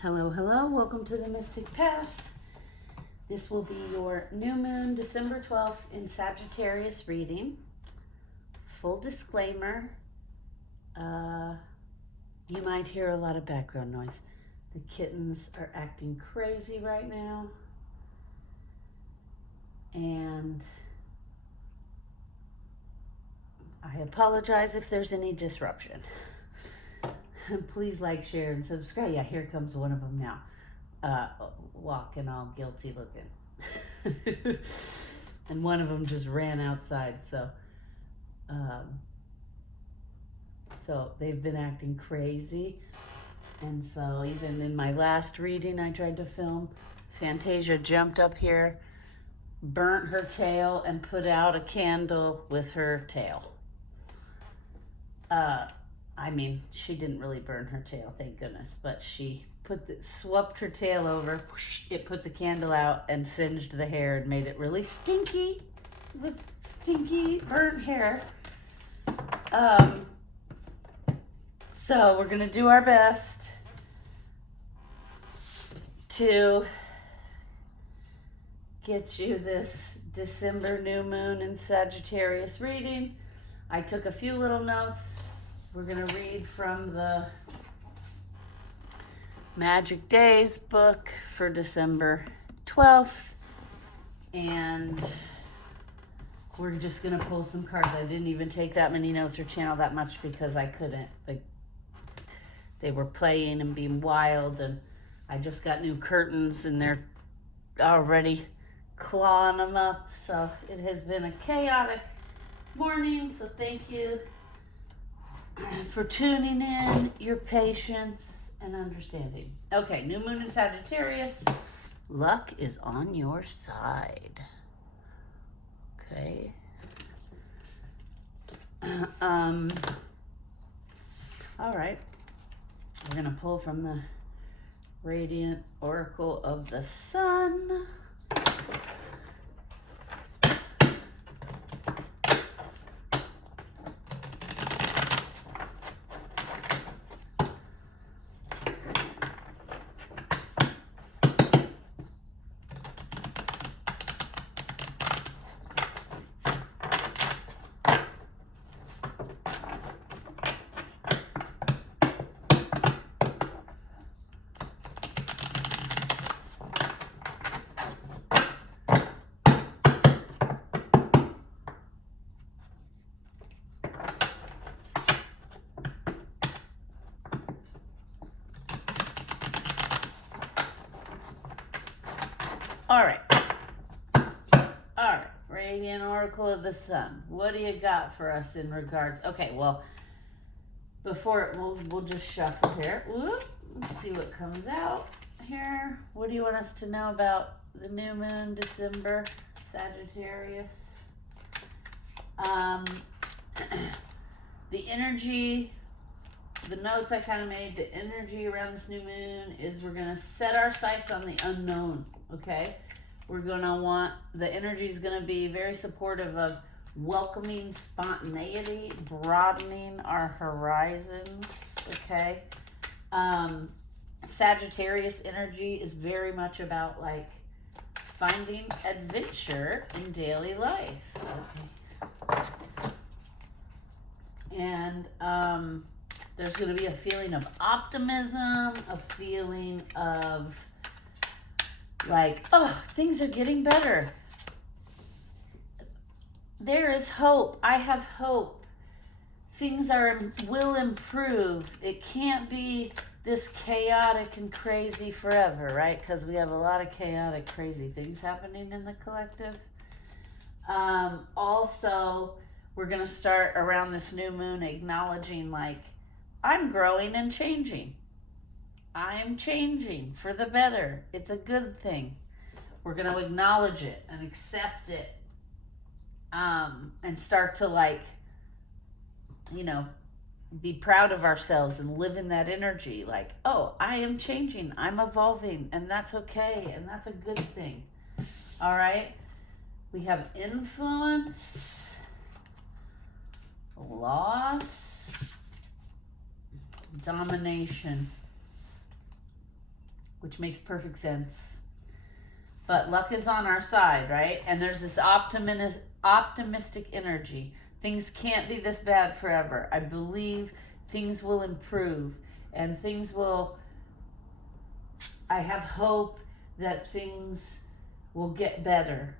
Hello, hello. Welcome to the Mystic Path. This will be your new moon, December 12th in Sagittarius reading. Full disclaimer, you might hear a lot of background noise. The kittens are acting crazy right now. And I apologize if there's any disruption. Please like, share, and subscribe. Yeah, here comes one of them now. Walking all guilty looking. And one of them just ran outside. So they've been acting crazy. And so even in my last reading I tried to film, Fantasia jumped up here, burnt her tail, and put out a candle with her tail. I mean, she didn't really burn her tail, thank goodness, but she swept her tail over, it put the candle out and singed the hair and made it really stinky with stinky burnt hair. So we're gonna do our best to get you this December new moon in Sagittarius reading. I took a few little notes. We're going to read from the Magic Days book for December 12th. And we're just going to pull some cards. I didn't even take that many notes or channel that much because I couldn't. They were playing and being wild. And I just got new curtains and they're already clawing them up. So it has been a chaotic morning. So thank you for tuning in, your patience and understanding. Okay, new moon in Sagittarius. Luck is on your side. Okay. All right. We're going to pull from the Radiant Oracle of the Sun. All right, Radiant Oracle of the Sun. What do you got for us in regards? Okay, well, before we'll just shuffle here. Whoop, let's see what comes out here. What do you want us to know about the new moon, December, Sagittarius? The energy, the notes I kind of made, the energy around this new moon is we're going to set our sights on the unknown, okay? We're going to want, the energy is going to be very supportive of welcoming spontaneity, broadening our horizons, okay? Sagittarius energy is very much about like finding adventure in daily life, okay? And there's going to be a feeling of optimism, a feeling of like, oh, things are getting better. There is hope. I have hope. Things will improve. It can't be this chaotic and crazy forever, right? Because we have a lot of chaotic, crazy things happening in the collective. Also, we're going to start around this new moon acknowledging like, I'm growing and changing. I'm changing for the better. It's a good thing. We're going to acknowledge it and accept it. And start to like, be proud of ourselves and live in that energy. Like, oh, I am changing. I'm evolving. And that's okay. And that's a good thing. All right. We have influence, loss, domination. which makes perfect sense. But luck is on our side, right? And there's this optimistic energy. Things can't be this bad forever. I believe things will improve and things will, I have hope that things will get better,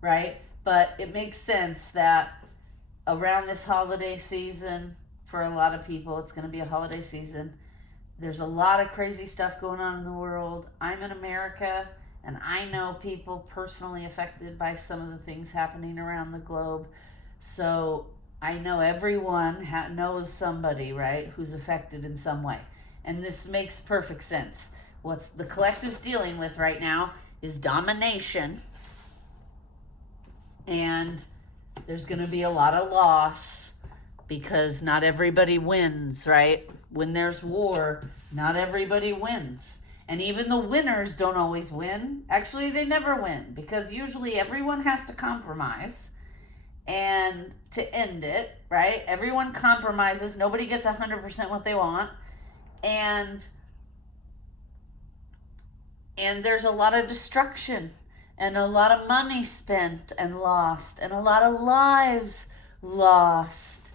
right? But it makes sense that around this holiday season, for a lot of people, it's going to be a holiday season. There's a lot of crazy stuff going on in the world. I'm in America, and I know people personally affected by some of the things happening around the globe. So I know everyone knows somebody, right, who's affected in some way. And this makes perfect sense. What's the collective's dealing with right now is domination. And there's going to be a lot of loss because not everybody wins, right? When there's war, not everybody wins. And even the winners don't always win. Actually, they never win because usually everyone has to compromise and to end it, right? Everyone compromises. Nobody gets 100% what they want. And there's a lot of destruction and a lot of money spent and lost and a lot of lives lost,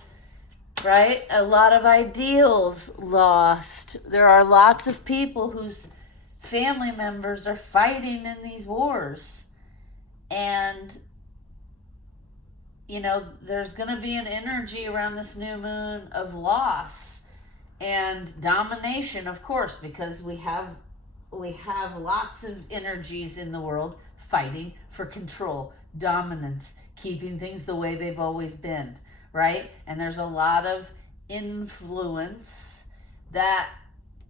right? A lot of ideals lost. There are lots of people whose family members are fighting in these wars. And, you know, there's going to be an energy around this new moon of loss and domination, of course, because we have lots of energies in the world fighting for control, dominance, keeping things the way they've always been, right? And there's a lot of influence that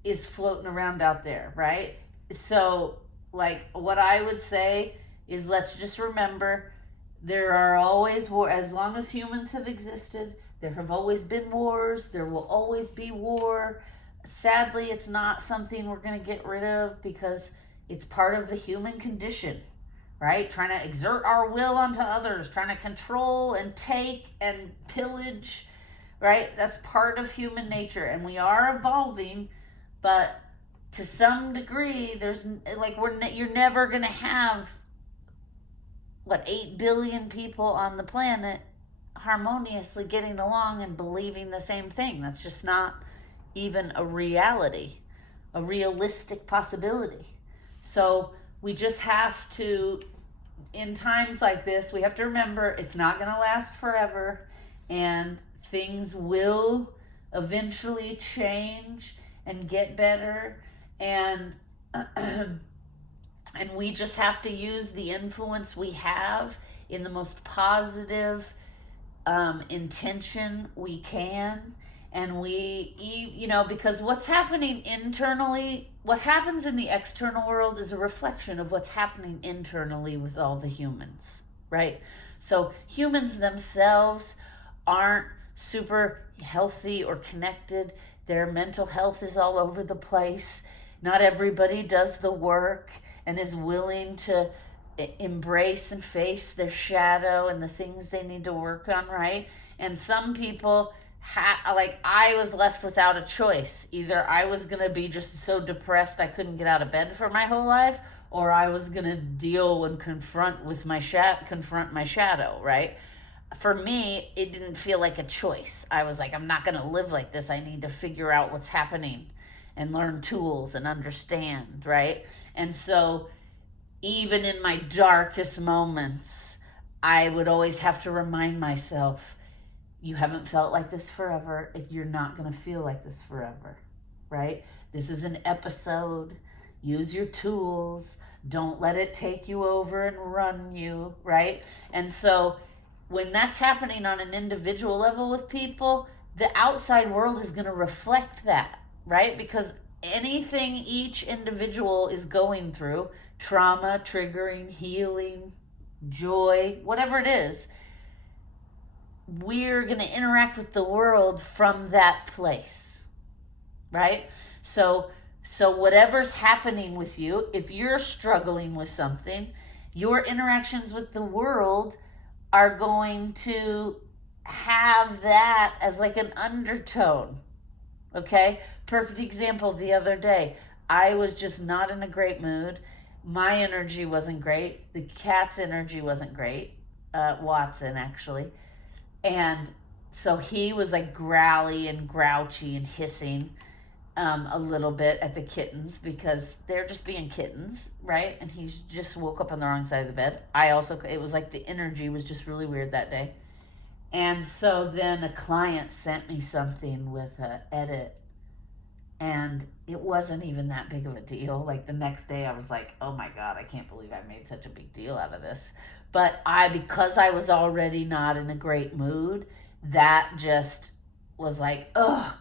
is floating around out there, right? So, like, what I would say is let's just remember there are always wars. As long as humans have existed, there have always been wars. There will always be war. Sadly, it's not something we're going to get rid of because it's part of the human condition, right? Trying to exert our will onto others, trying to control and take and pillage, right? That's part of human nature, and we are evolving, but to some degree, there's like you're never going to have 8 billion people on the planet harmoniously getting along and believing the same thing. That's just not even a reality, a realistic possibility. So we just have to, in times like this, we have to remember it's not going to last forever, and things will eventually change and get better, and and we just have to use the influence we have in the most positive intention we can. And because what's happening internally, what happens in the external world is a reflection of what's happening internally with all the humans, right? So humans themselves aren't super healthy or connected. Their mental health is all over the place. Not everybody does the work and is willing to embrace and face their shadow and the things they need to work on, right? And some people, I was left without a choice. Either I was going to be just so depressed I couldn't get out of bed for my whole life, or I was going to deal and confront my shadow, right? For me, it didn't feel like a choice. I was like, I'm not going to live like this. I need to figure out what's happening and learn tools and understand, right? And so even in my darkest moments, I would always have to remind myself, you haven't felt like this forever. You're not going to feel like this forever, right? This is an episode. Use your tools. Don't let it take you over and run you, right? And so when that's happening on an individual level with people, the outside world is going to reflect that, right? Because anything each individual is going through, trauma, triggering, healing, joy, whatever it is, we're going to interact with the world from that place, right? So whatever's happening with you, if you're struggling with something, your interactions with the world are going to have that as like an undertone, okay? Perfect example the other day. I was just not in a great mood. My energy wasn't great. The cat's energy wasn't great. Watson, actually. And so he was like growly and grouchy and hissing a little bit at the kittens because they're just being kittens, right? And he just woke up on the wrong side of the bed. It was like the energy was just really weird that day. And so then a client sent me something with an edit, and it wasn't even that big of a deal. Like the next day I was like, oh my God, I can't believe I made such a big deal out of this. But because I was already not in a great mood, that just was like, ugh.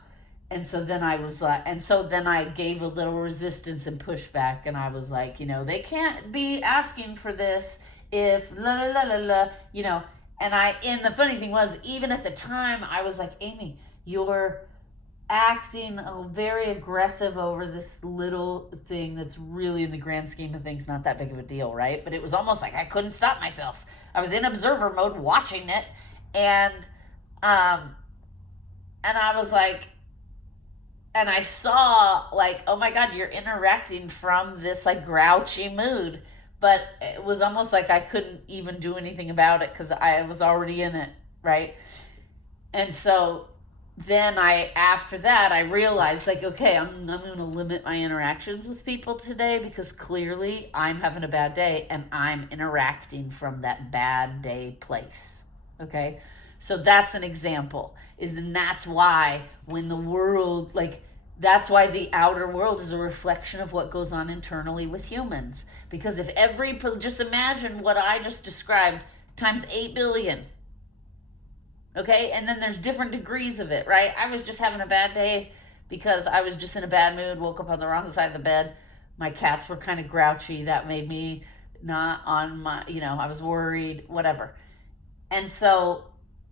And so then I gave a little resistance and pushback, and I was like, they can't be asking for this if la la la la la, and the funny thing was, even at the time, I was like, Amy, you're acting very aggressive over this little thing that's really, in the grand scheme of things, not that big of a deal, right? But it was almost like I couldn't stop myself. I was in observer mode watching it, and I was like, and I saw like, oh my God, you're interacting from this like grouchy mood. But it was almost like I couldn't even do anything about it because I was already in it, right? And so then after that, I realized like, okay, I'm going to limit my interactions with people today because clearly I'm having a bad day and I'm interacting from that bad day place, okay? So that's an example, and that's why when the world, like, that's why the outer world is a reflection of what goes on internally with humans. Because if just imagine what I just described times 8 billion. Okay? And then there's different degrees of it, right? I was just having a bad day because I was just in a bad mood, woke up on the wrong side of the bed. My cats were kind of grouchy. That made me not on my, I was worried, whatever. And so,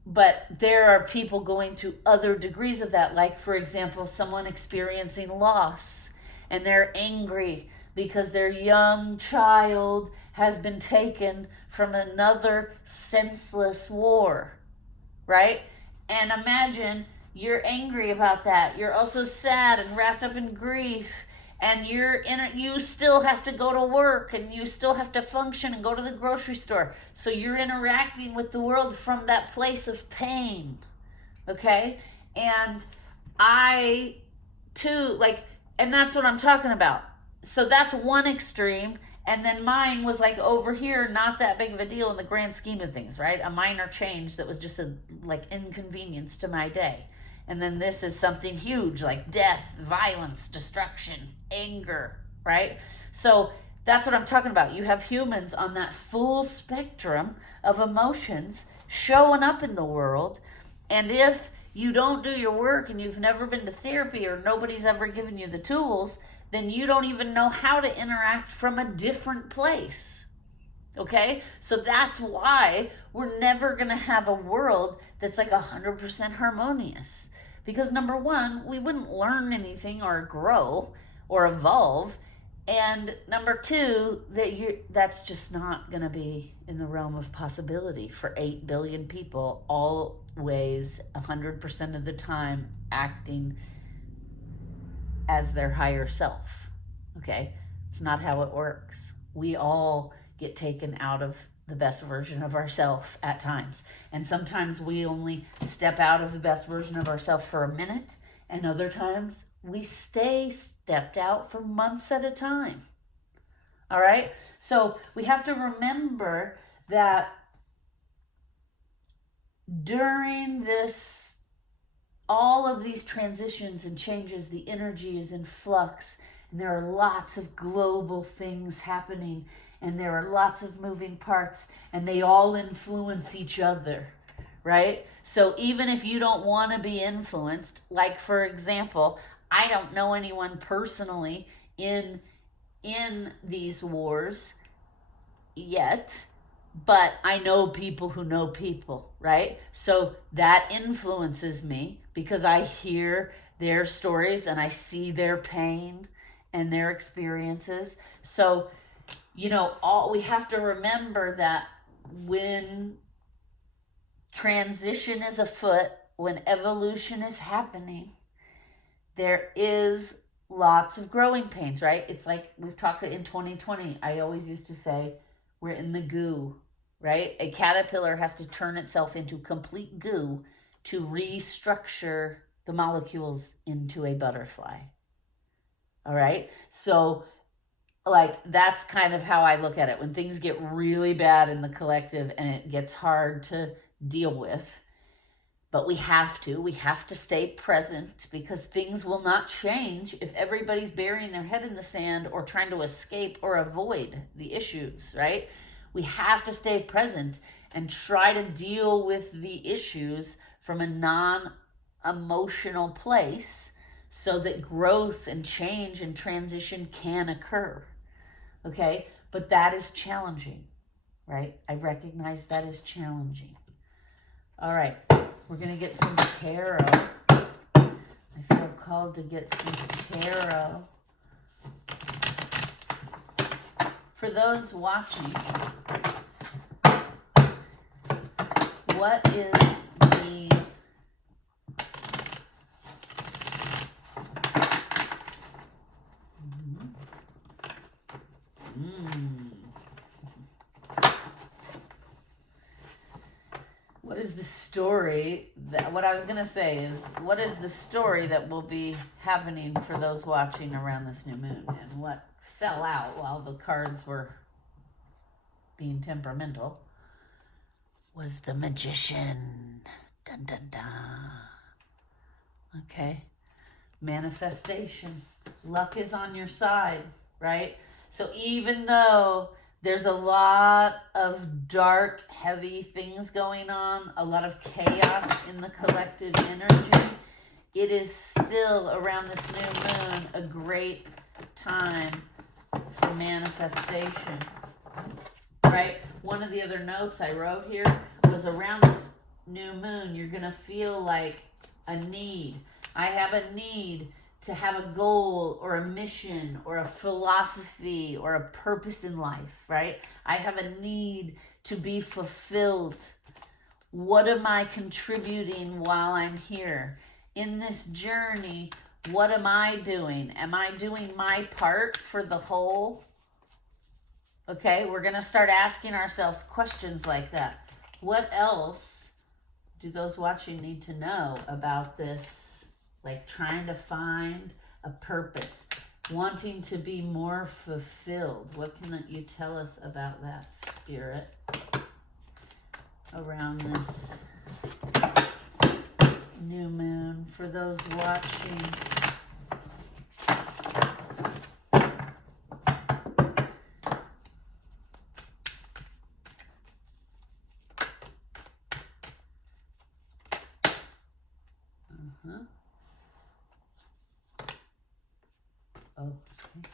but there are people going to other degrees of that. Like, for example, someone experiencing loss and they're angry because their young child has been taken from another senseless war, right? And imagine you're angry about that. You're also sad and wrapped up in grief, and you still have to go to work and you still have to function and go to the grocery store. So you're interacting with the world from that place of pain. Okay? And I too, and that's what I'm talking about. So that's one extreme. And then mine was like over here, not that big of a deal in the grand scheme of things, right? A minor change that was just a inconvenience to my day. And then this is something huge like death, violence, destruction, anger, right? So that's what I'm talking about. You have humans on that full spectrum of emotions showing up in the world. And if you don't do your work and you've never been to therapy or nobody's ever given you the tools, then you don't even know how to interact from a different place. Okay? So that's why we're never going to have a world that's 100% harmonious. Because number one, we wouldn't learn anything or grow or evolve. And number two, that's just not going to be in the realm of possibility for 8 billion people, always 100% of the time acting as their higher self. Okay? It's not how it works. We all get taken out of the best version of ourselves at times. And sometimes we only step out of the best version of ourselves for a minute, and other times we stay stepped out for months at a time. All right? So we have to remember that during all of these transitions and changes, the energy is in flux, and there are lots of global things happening, and there are lots of moving parts, and they all influence each other, right? So even if you don't want to be influenced, like for example, I don't know anyone personally in these wars yet, but I know people who know people, right? So that influences me because I hear their stories and I see their pain and their experiences. So, we have to remember that when transition is afoot, when evolution is happening, there is lots of growing pains, right? It's like we've talked in 2020. I always used to say we're in the goo, right? A caterpillar has to turn itself into complete goo to restructure the molecules into a butterfly. All right? So, like, that's kind of how I look at it. When things get really bad in the collective and it gets hard to deal with, but we have to stay present, because things will not change if everybody's burying their head in the sand or trying to escape or avoid the issues, right? We have to stay present and try to deal with the issues from a non-emotional place so that growth and change and transition can occur, okay? But that is challenging, right? I recognize that is challenging. All right. We're going to get some tarot. I feel called to get some tarot. For those watching, what is the what is the story that, what I was going to say is, what is the story that will be happening for those watching around this new moon? And what fell out while the cards were being temperamental was the Magician. Dun, dun, dun. Okay. Manifestation. Luck is on your side, right? So even though there's a lot of dark, heavy things going on, a lot of chaos in the collective energy, it is still, around this new moon, a great time for manifestation, right? One of the other notes I wrote here was, around this new moon, you're going to feel like a need. I have a need to have a goal or a mission or a philosophy or a purpose in life, right? I have a need to be fulfilled. What am I contributing while I'm here? In this journey, what am I doing? Am I doing my part for the whole? Okay, we're going to start asking ourselves questions like that. What else do those watching need to know about this? Like, trying to find a purpose, wanting to be more fulfilled. What can you tell us about that, Spirit, around this new moon for those watching? Oh, okay.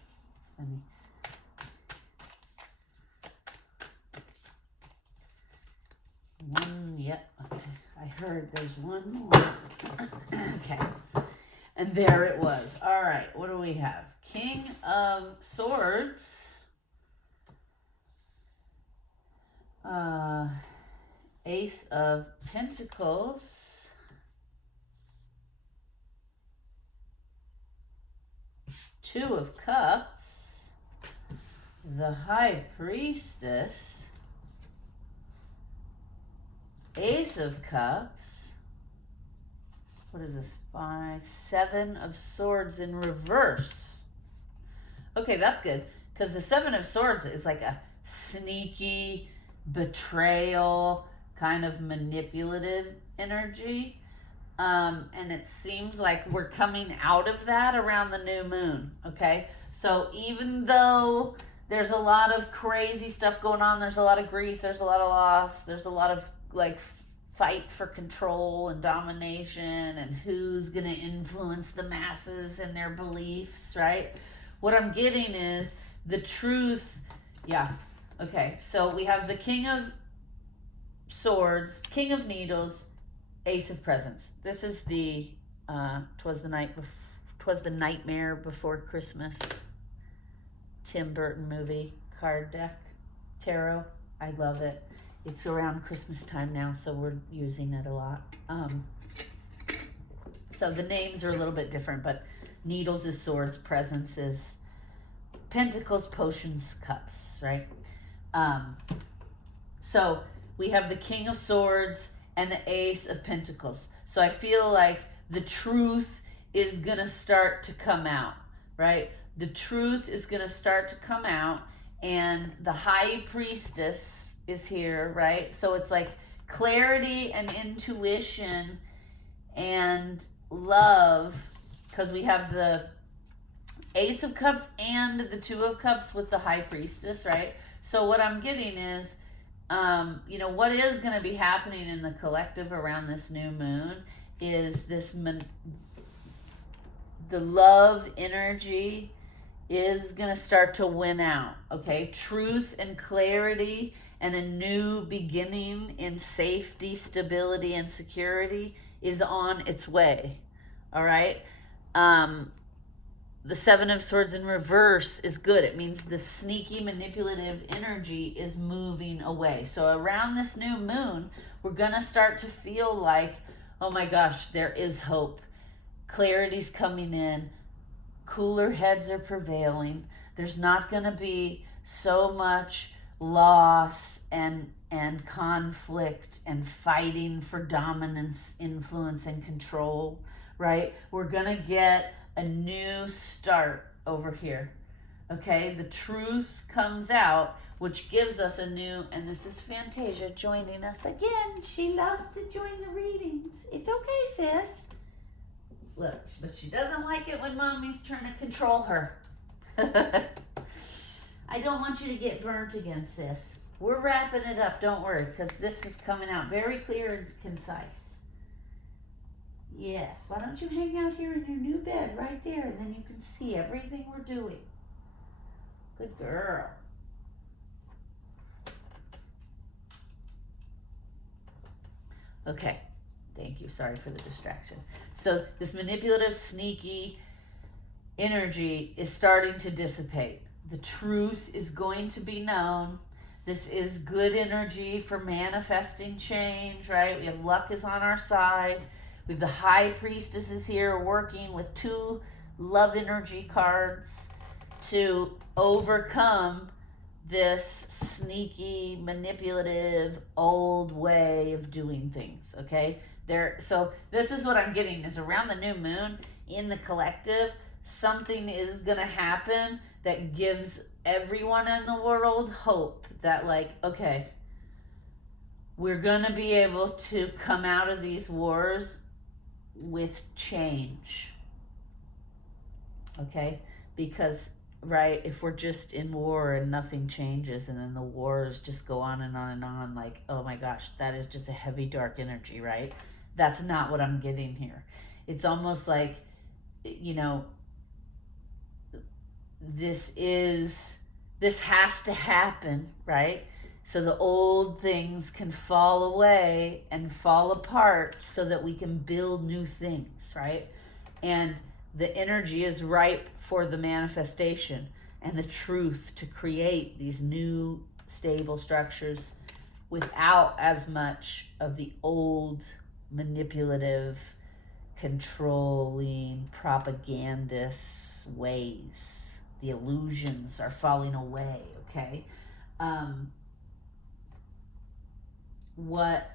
It's funny. One, yep, okay. I heard there's one more. Okay. And there it was. All right, what do we have? King of Swords. Ace of Pentacles. Two of Cups, the High Priestess, Ace of Cups, what is this, 5, 7 of Swords in reverse. Okay, that's good, because the 7 of Swords is like a sneaky, betrayal, kind of manipulative energy. And it seems like we're coming out of that around the new moon, okay? So even though there's a lot of crazy stuff going on, there's a lot of grief, there's a lot of loss, there's a lot of, like, fight for control and domination and who's going to influence the masses and their beliefs, right? What I'm getting is the truth. Yeah, okay. So we have the King of Swords, King of Needles, Ace of Presents. This is the 'Twas the Nightmare Before Christmas Tim Burton movie card deck tarot. I love it. It's around Christmas time now, so we're using it a lot. So the names are a little bit different, but needles is swords, presence is pentacles, potions, cups, right? So we have the King of Swords and the Ace of Pentacles. So I feel like the truth is going to start to come out, right? The truth is going to start to come out, and the High Priestess is here, right? So it's like clarity and intuition and love, because we have the Ace of Cups and the Two of Cups with the High Priestess, right? So what I'm getting is, what is going to be happening in the collective around this new moon is the love energy is going to start to win out, okay? Truth and clarity and a new beginning in safety, stability, and security is on its way, all right? The Seven of Swords in reverse is good. It means the sneaky, manipulative energy is moving away. So around this new moon, we're going to start to feel like, oh my gosh, there is hope. Clarity's coming in. Cooler heads are prevailing. There's not going to be so much loss and conflict and fighting for dominance, influence, and control, right? We're going to get a new start over here, okay? The truth comes out, which gives us a new, and this is Fantasia joining us again. She loves to join the readings. It's okay, sis. Look, but she doesn't like it when mommy's trying to control her. I don't want you to get burnt again, sis. We're wrapping it up, don't worry, because this is coming out very clear and concise. Yes, why don't you hang out here in your new bed right there, and then you can see everything we're doing. Good girl. Okay, thank you. Sorry for the distraction. So this manipulative, sneaky energy is starting to dissipate. The truth is going to be known. This is good energy for manifesting change, right? We have luck is on our side. We have the High Priestesses here working with 2 love energy cards to overcome this sneaky, manipulative, old way of doing things, okay? So this is what I'm getting is around the new moon in the collective, something is going to happen that gives everyone in the world hope that, like, okay, we're going to be able to come out of these wars with change, okay? Because, right, if we're just in war and nothing changes and then the wars just go on and on and on, like, oh my gosh, that is just a heavy, dark energy, right? That's not what I'm getting here. It's almost like, this has to happen, right? So the old things can fall away and fall apart so that we can build new things, right? And the energy is ripe for the manifestation and the truth to create these new stable structures without as much of the old manipulative, controlling, propagandist ways. The illusions are falling away, okay? What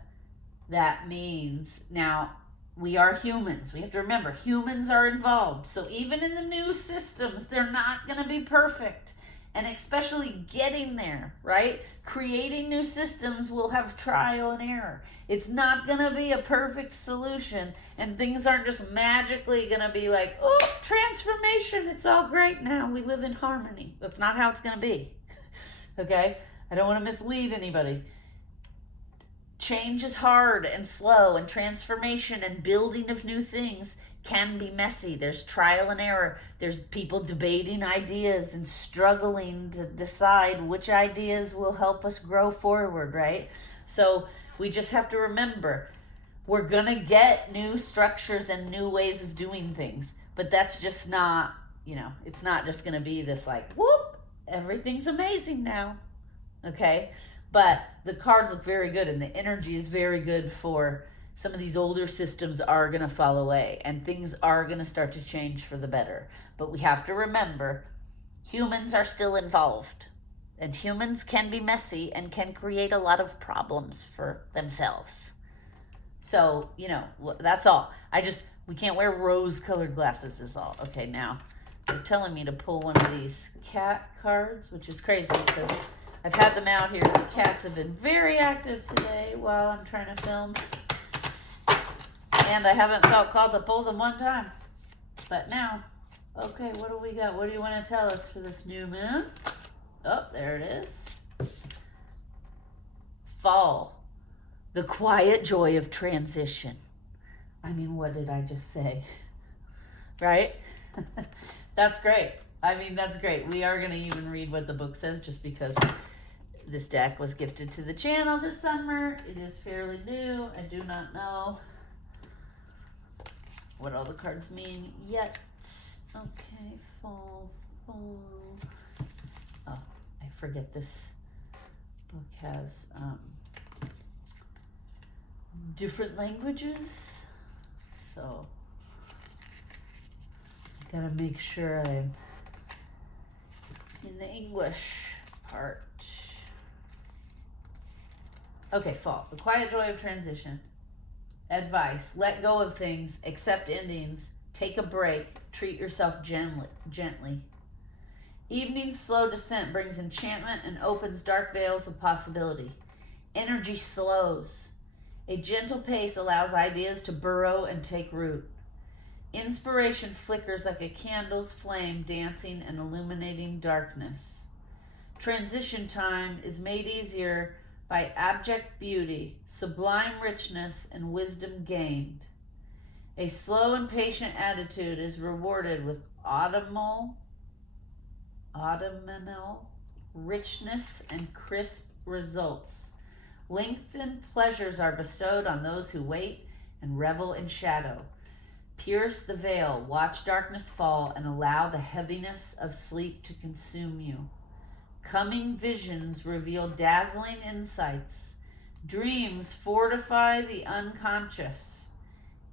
that means, now, we are humans. We have to remember, humans are involved. So even in the new systems, they're not going to be perfect. And especially getting there, right? Creating new systems will have trial and error. It's not going to be a perfect solution. And things aren't just magically going to be like, oh, transformation. It's all great now. We live in harmony. That's not how it's going to be. Okay? I don't want to mislead anybody. Change is hard and slow, and transformation and building of new things can be messy. There's trial and error. There's people debating ideas and struggling to decide which ideas will help us grow forward, right? So we just have to remember, we're going to get new structures and new ways of doing things, but that's just not, it's not just going to be this like, whoop, everything's amazing now, okay? But the cards look very good and the energy is very good for some of these older systems are going to fall away and things are going to start to change for the better. But we have to remember, humans are still involved. And humans can be messy and can create a lot of problems for themselves. So, that's all. We can't wear rose-colored glasses is all. Okay, now, they're telling me to pull one of these cat cards, which is crazy because I've had them out here. The cats have been very active today while I'm trying to film. And I haven't felt called to pull them one time. But now, okay, what do we got? What do you want to tell us for this new moon? Oh, there it is. Fall. The quiet joy of transition. I mean, what did I just say? Right? That's great. That's great. We are going to even read what the book says just because this deck was gifted to the channel this summer. It is fairly new. I do not know what all the cards mean yet. Okay, fall. Oh, I forget this book has different languages. So I gotta make sure I'm in the English part. Okay, fall. The quiet joy of transition. Advice. Let go of things. Accept endings. Take a break. Treat yourself gently. Evening's slow descent brings enchantment and opens dark veils of possibility. Energy slows. A gentle pace allows ideas to burrow and take root. Inspiration flickers like a candle's flame, dancing and illuminating darkness. Transition time is made easier by abject beauty, sublime richness, and wisdom gained. A slow and patient attitude is rewarded with autumnal richness and crisp results. Lengthened pleasures are bestowed on those who wait and revel in shadow. Pierce the veil, watch darkness fall, and allow the heaviness of sleep to consume you. Coming visions reveal dazzling insights. Dreams fortify the unconscious.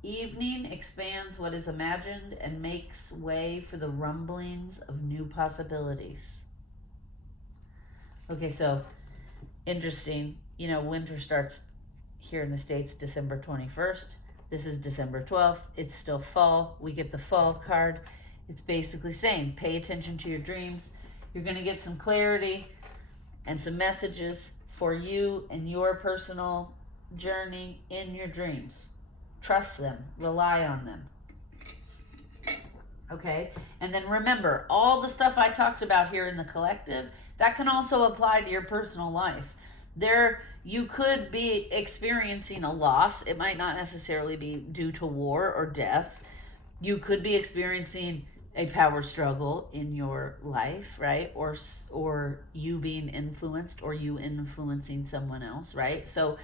Evening expands what is imagined and makes way for the rumblings of new possibilities. Okay, so interesting. Winter starts here in the States December 21st. This is December 12th. It's still fall. We get the fall card. It's basically saying, pay attention to your dreams. You're going to get some clarity and some messages for you and your personal journey in your dreams. Trust them. Rely on them. Okay? And then remember, all the stuff I talked about here in the collective, that can also apply to your personal life. You could be experiencing a loss. It might not necessarily be due to war or death. You could be experiencing a power struggle in your life, right? Or you being influenced, or you influencing someone else, right? So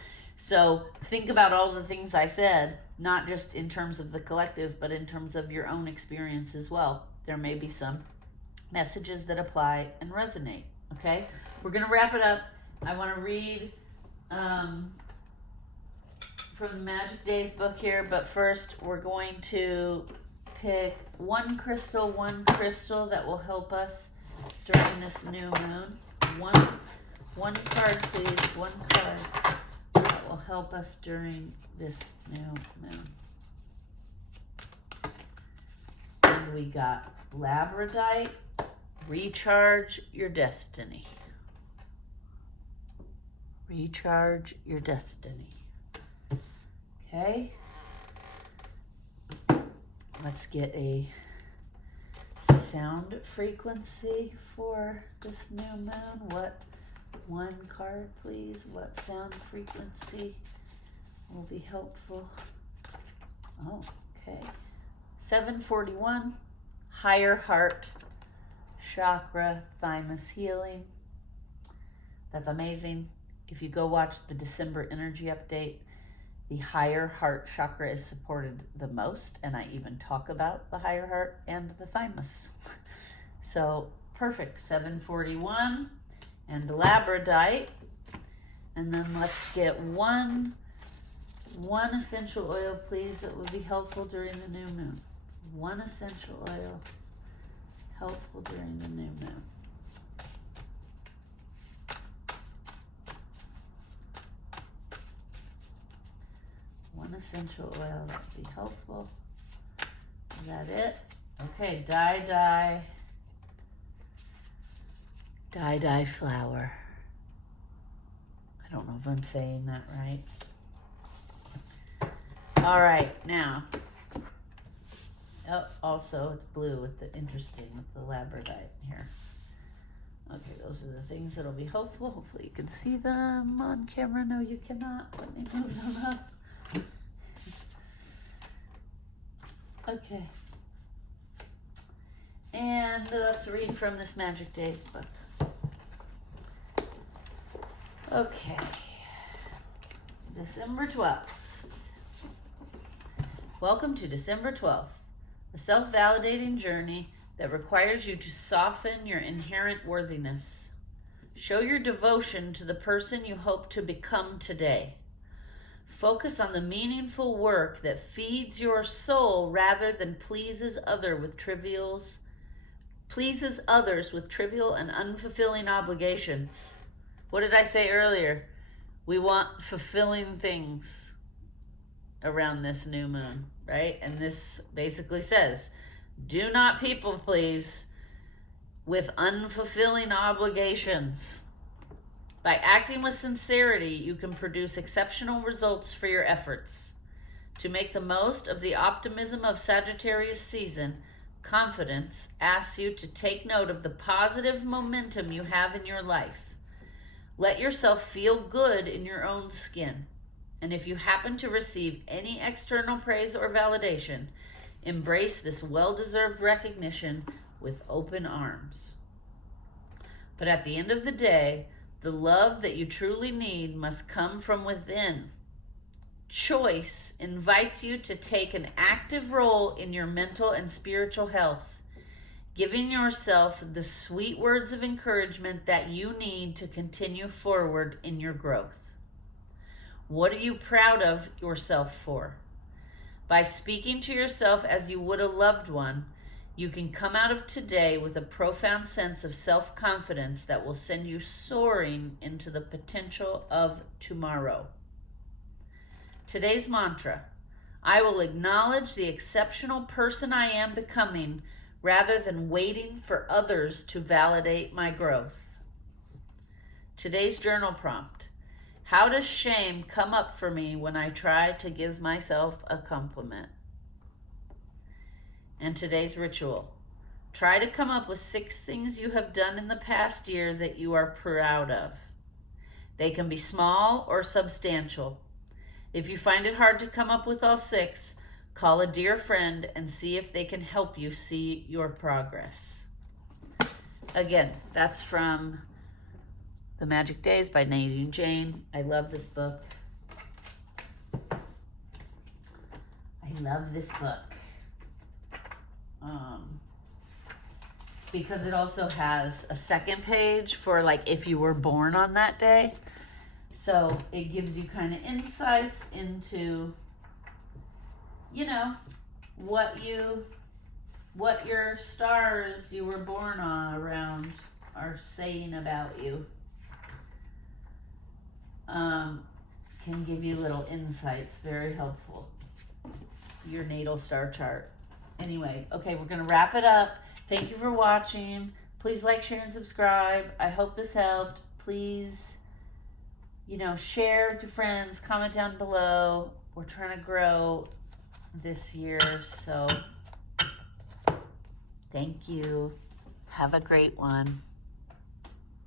think about all the things I said, not just in terms of the collective, but in terms of your own experience as well. There may be some messages that apply and resonate, okay? We're going to wrap it up. I want to read from the Magic Days book here, but first we're going to pick one crystal that will help us during this new moon. One card, please. One card that will help us during this new moon. And we got Labradorite, Recharge Your Destiny. Recharge your destiny. Okay. Let's get a sound frequency for this new moon. What one card, please? What sound frequency will be helpful? Oh, okay. 741, higher heart, chakra, thymus healing. That's amazing. If you go watch the December energy update, the higher heart chakra is supported the most, and I even talk about the higher heart and the thymus. So perfect. 741 and Labradorite. And then let's get one One essential oil, please, that would be helpful during the new moon. One essential oil helpful during the new moon. One essential oil that would be helpful. Is that it? Okay, dye flower. I don't know if I'm saying that right. All right, now. Oh, also it's blue with the interesting with the labradorite here. Okay, those are the things that'll be helpful. Hopefully you can see them on camera. No, you cannot. Let me move them up. Okay. And let's read from this Magic Days book. Okay. December 12th. Welcome to December 12th, a self-validating journey that requires you to soften your inherent worthiness. Show your devotion to the person you hope to become today. Focus on the meaningful work that feeds your soul rather than pleases others with trivial and unfulfilling obligations. What did I say earlier? We want fulfilling things around this new moon, right? And this basically says, do not people please with unfulfilling obligations. By acting with sincerity, you can produce exceptional results for your efforts. To make the most of the optimism of Sagittarius season, confidence asks you to take note of the positive momentum you have in your life. Let yourself feel good in your own skin. And if you happen to receive any external praise or validation, embrace this well-deserved recognition with open arms. But at the end of the day, the love that you truly need must come from within. Choice invites you to take an active role in your mental and spiritual health, giving yourself the sweet words of encouragement that you need to continue forward in your growth. What are you proud of yourself for? By speaking to yourself as you would a loved one, you can come out of today with a profound sense of self-confidence that will send you soaring into the potential of tomorrow. Today's mantra: I will acknowledge the exceptional person I am becoming rather than waiting for others to validate my growth. Today's journal prompt: how does shame come up for me when I try to give myself a compliment? And today's ritual: try to come up with 6 things you have done in the past year that you are proud of. They can be small or substantial. If you find it hard to come up with all 6, call a dear friend and see if they can help you see your progress. Again, that's from The Magic Days by Nadine Jane. I love this book. Because it also has a second page for like if you were born on that day. So it gives you kind of insights into, you know, what your stars you were born on around are saying about you. Can give you little insights, very helpful. Your natal star chart. Anyway, okay, we're gonna wrap it up. Thank you for watching. Please like, share, and subscribe. I hope this helped. Please, share with your friends, comment down below. We're trying to grow this year, so thank you. Have a great one.